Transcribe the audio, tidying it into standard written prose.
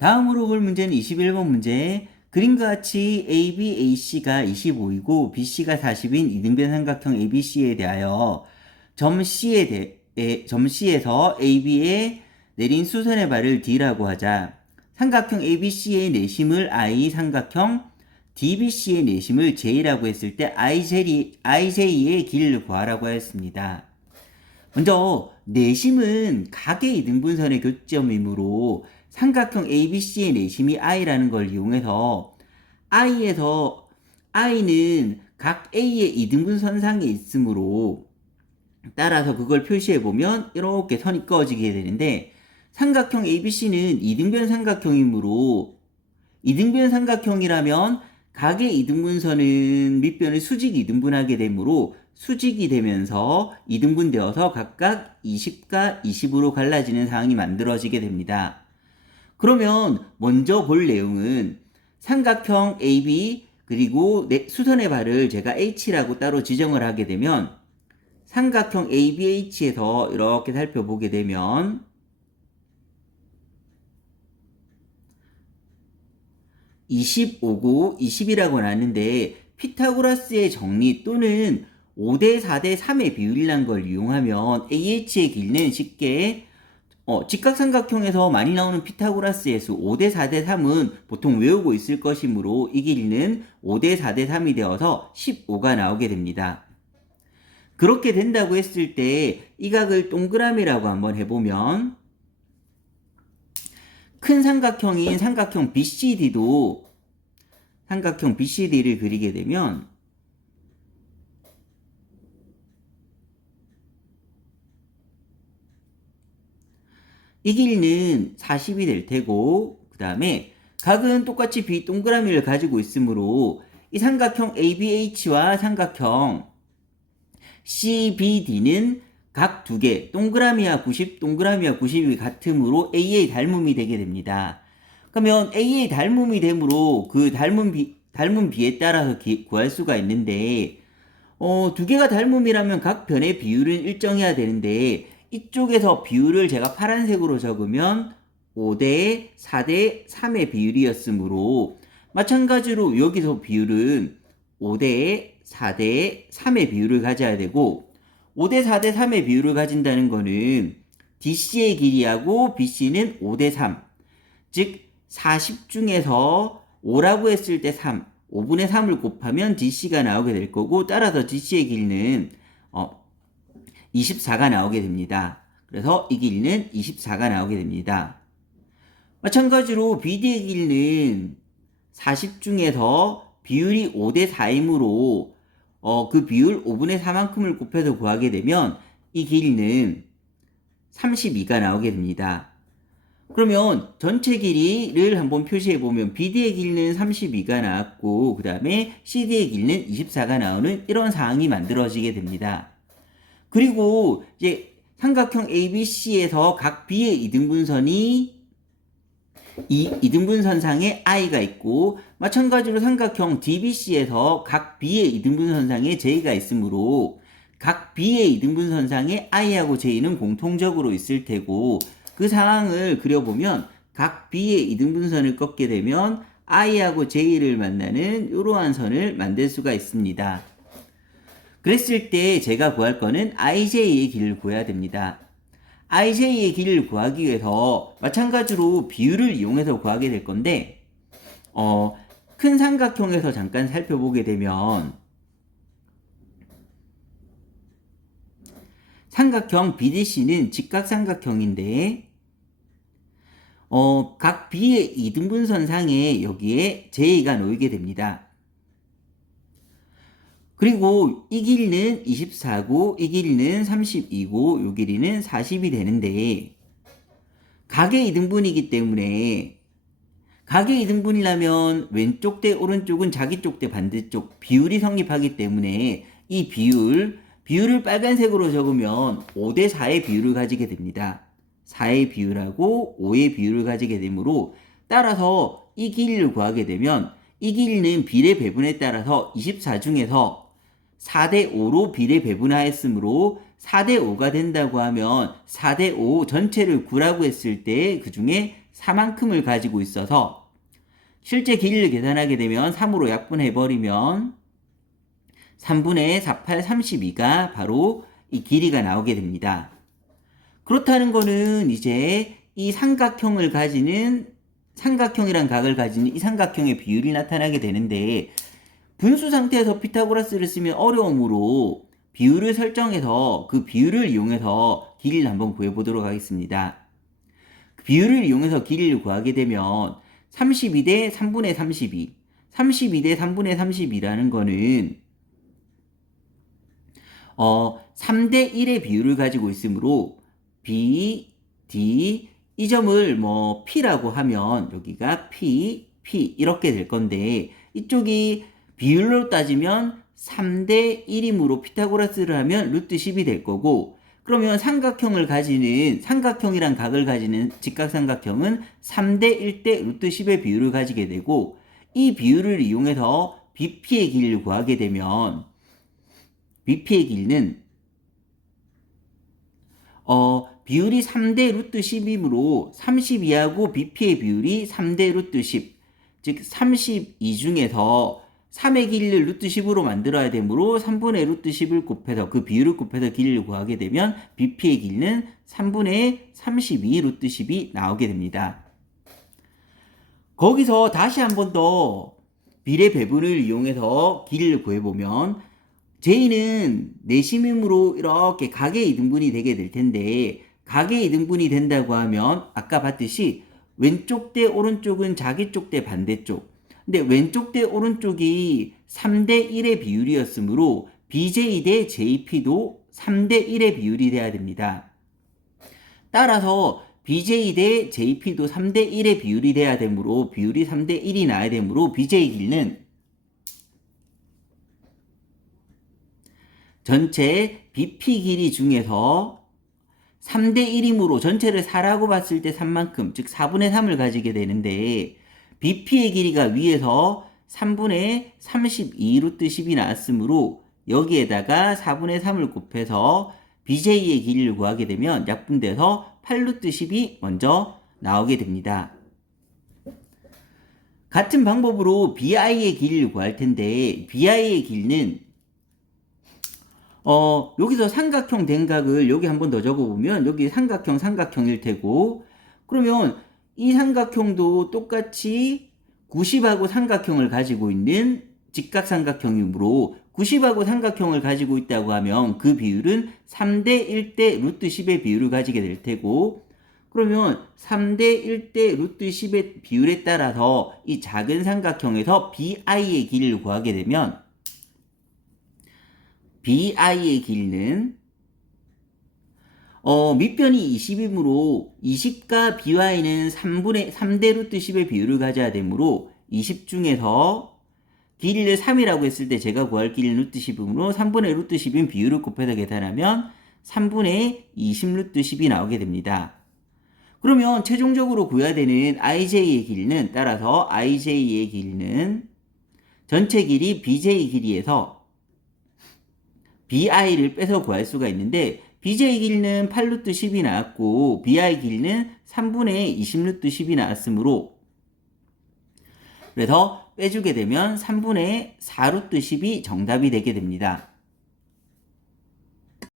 다음으로 볼 문제는 21번 문제. 그림과 같이 AB, AC가 25이고 BC가 40인 이등변 삼각형 ABC에 대하여 점 C에서 AB에 내린 수선의 발을 D라고 하자. 삼각형 ABC의 내심을 I, 삼각형 DBC의 내심을 J라고 했을 때 IJ의 길이를 구하라고 하였습니다. 먼저 내심은 각의 이등분선의 교점이므로 삼각형 ABC의 내심이 I라는 걸 이용해서 I는 각 A의 이등분선상에 있으므로 따라서 그걸 표시해보면 이렇게 선이 그어지게 되는데, 삼각형 ABC는 이등변 삼각형이므로 이등변 삼각형이라면 각의 이등분선은 밑변을 수직 이등분하게 되므로 수직이 되면서 이등분되어서 각각 20과 20으로 갈라지는 상황이 만들어지게 됩니다. 그러면 먼저 볼 내용은 삼각형 AB 그리고 수선의 발을 제가 H라고 따로 지정을 하게 되면 삼각형 ABH에서 이렇게 살펴보게 되면 25고 20이라고 나왔는데, 피타고라스의 정리 또는 5대 4대 3의 비율이란 걸 이용하면 AH의 길이는 쉽게 직각삼각형에서 많이 나오는 피타고라스의 수 5대 4대 3은 보통 외우고 있을 것이므로 이 길이는 5대 4대 3이 되어서 15가 나오게 됩니다. 그렇게 된다고 했을 때 이 각을 동그라미라고 한번 해보면 큰 삼각형인 삼각형 BCD를 그리게 되면 이 길이는 40이 될 테고, 그 다음에 각은 똑같이 동그라미를 가지고 있으므로 이 삼각형 ABH와 삼각형 CBD는 각 두 개, 동그라미와 90, 동그라미와 90이 같으므로 A의 닮음이 되게 됩니다. 그러면 A의 닮음이 되므로 그 닮은 비에 따라서 구할 수가 있는데, 두 개가 닮음이라면 각 변의 비율은 일정해야 되는데, 이쪽에서 비율을 제가 파란색으로 적으면 5대 4대 3의 비율이었으므로, 마찬가지로 여기서 비율은 5대 4대 3의 비율을 가져야 되고, 5대 4대 3의 비율을 가진다는 거는 DC의 길이하고 BC는 5대 3, 즉 40 중에서 5라고 했을 때 3, 5분의 3을 곱하면 DC가 나오게 될 거고, 따라서 DC의 길이는 24가 나오게 됩니다. 그래서 이 길이는 24가 나오게 됩니다. 마찬가지로 BD의 길이는 40 중에서 비율이 5대 4이므로 그 비율 5분의 4만큼을 곱해서 구하게 되면 이 길이는 32가 나오게 됩니다. 그러면 전체 길이를 한번 표시해보면 BD의 길이는 32가 나왔고, 그 다음에 CD의 길이는 24가 나오는 이런 상황이 만들어지게 됩니다. 그리고 이제 삼각형 ABC에서 각 B의 이등분선이 이등분선상에 I가 있고, 마찬가지로 삼각형 DBC에서 각 B의 이등분선상에 J가 있으므로 각 B의 이등분선상에 I하고 J는 공통적으로 있을 테고, 그 상황을 그려보면 각 B의 이등분선을 꺾게 되면 I하고 J를 만나는 이러한 선을 만들 수가 있습니다. 그랬을 때 제가 구할 거는 IJ의 길이를 구해야 됩니다. IJ의 길이를 구하기 위해서 마찬가지로 비율을 이용해서 구하게 될 건데, 큰 삼각형에서 잠깐 살펴보게 되면 삼각형 BDC는 직각삼각형인데, 각 B의 이등분선상에 여기에 J가 놓이게 됩니다. 그리고 이 길이는 24고 이 길이는 32고 이 길이는 40이 되는데, 각의 이등분이기 때문에 각의 이등분이라면 왼쪽 대 오른쪽은 자기 쪽 대 반대쪽 비율이 성립하기 때문에 이 비율을 빨간색으로 적으면 5대 4의 비율을 가지게 됩니다. 4의 비율하고 5의 비율을 가지게 되므로, 따라서 이 길이를 구하게 되면 이 길이는 비례 배분에 따라서 24 중에서 4대 5로 비례 배분하였으므로 4대 5가 된다고 하면 4대 5 전체를 9라고 했을 때 그 중에 4만큼을 가지고 있어서 실제 길이를 계산하게 되면 3으로 약분해버리면 3분의 4, 8, 32가 바로 이 길이가 나오게 됩니다. 그렇다는 거는 이제 이 삼각형을 가지는 삼각형이란 각을 가지는 이 삼각형의 비율이 나타나게 되는데 분수 상태에서 피타고라스를 쓰면 어려움으로 비율을 설정해서 그 비율을 이용해서 길이를 한번 구해보도록 하겠습니다. 그 비율을 이용해서 길이를 구하게 되면 32대 3분의 32, 32대 3분의 32라는 거는 3대 1의 비율을 가지고 있으므로 B, D 이 점을 뭐 P라고 하면 여기가 P, P 이렇게 될 건데 이쪽이 비율로 따지면 3대 1이므로 피타고라스를 하면 루트 10이 될 거고 그러면 삼각형이란 각을 가지는 직각삼각형은 3대 1대 루트 10의 비율을 가지게 되고 이 비율을 이용해서 BP의 길이를 구하게 되면 BP의 길이는 비율이 3대 루트 10이므로 32하고 BP의 비율이 3대 루트 10, 즉 32 중에서 3의 길이를 루트 10으로 만들어야 되므로 3분의 루트 10을 곱해서 그 비율을 곱해서 길이를 구하게 되면 BP의 길이는 3분의 32 루트 10이 나오게 됩니다. 거기서 다시 한 번 더 비례 배분을 이용해서 길이를 구해보면 J는 내심이므로 이렇게 각의 이등분이 되게 될 텐데 각의 이등분이 된다고 하면 아까 봤듯이 왼쪽 대 오른쪽은 자기 쪽 대 반대쪽 근데 왼쪽 대 오른쪽이 3대 1의 비율이었으므로 BJ 대 JP도 3대 1의 비율이 돼야 됩니다. 따라서 BJ 대 JP도 3대 1의 비율이 돼야 되므로 비율이 3대 1이 나야 되므로 BJ 길이는 전체 BP 길이 중에서 3대 1이므로 전체를 4라고 봤을 때 3만큼 즉 4분의 3을 가지게 되는데 BP의 길이가 위에서 3분의 32 루트 10이 나왔으므로 여기에다가 4분의 3을 곱해서 BJ의 길이를 구하게 되면 약분돼서 8 루트 10이 먼저 나오게 됩니다. 같은 방법으로 BI의 길이를 구할 텐데 BI의 길이는 여기서 삼각형 된 각을 여기 한번 더 적어보면 여기 삼각형일 테고 그러면 이 삼각형도 똑같이 90하고 삼각형을 가지고 있는 직각삼각형이므로 90하고 삼각형을 가지고 있다고 하면 그 비율은 3대 1대 루트 10의 비율을 가지게 될 테고 그러면 3대 1대 루트 10의 비율에 따라서 이 작은 삼각형에서 BI의 길이를 구하게 되면 BI의 길이는 밑변이 20이므로 20과 BY는 3대 루트 10의 비율을 가져야 되므로 20 중에서 길이를 3이라고 했을 때 제가 구할 길이는 루트 10이므로 3분의 루트 10인 비율을 곱해서 계산하면 3분의 20 루트 10이 나오게 됩니다. 그러면 최종적으로 구해야 되는 IJ의 길이는 따라서 IJ의 길이는 전체 길이 BJ 길이에서 BI를 빼서 구할 수가 있는데 BJ 길이는 8루트 10이 나왔고 BI 길이는 3분의 20루트 10이 나왔으므로 그래서 빼주게 되면 3분의 4루트 10이 정답이 되게 됩니다.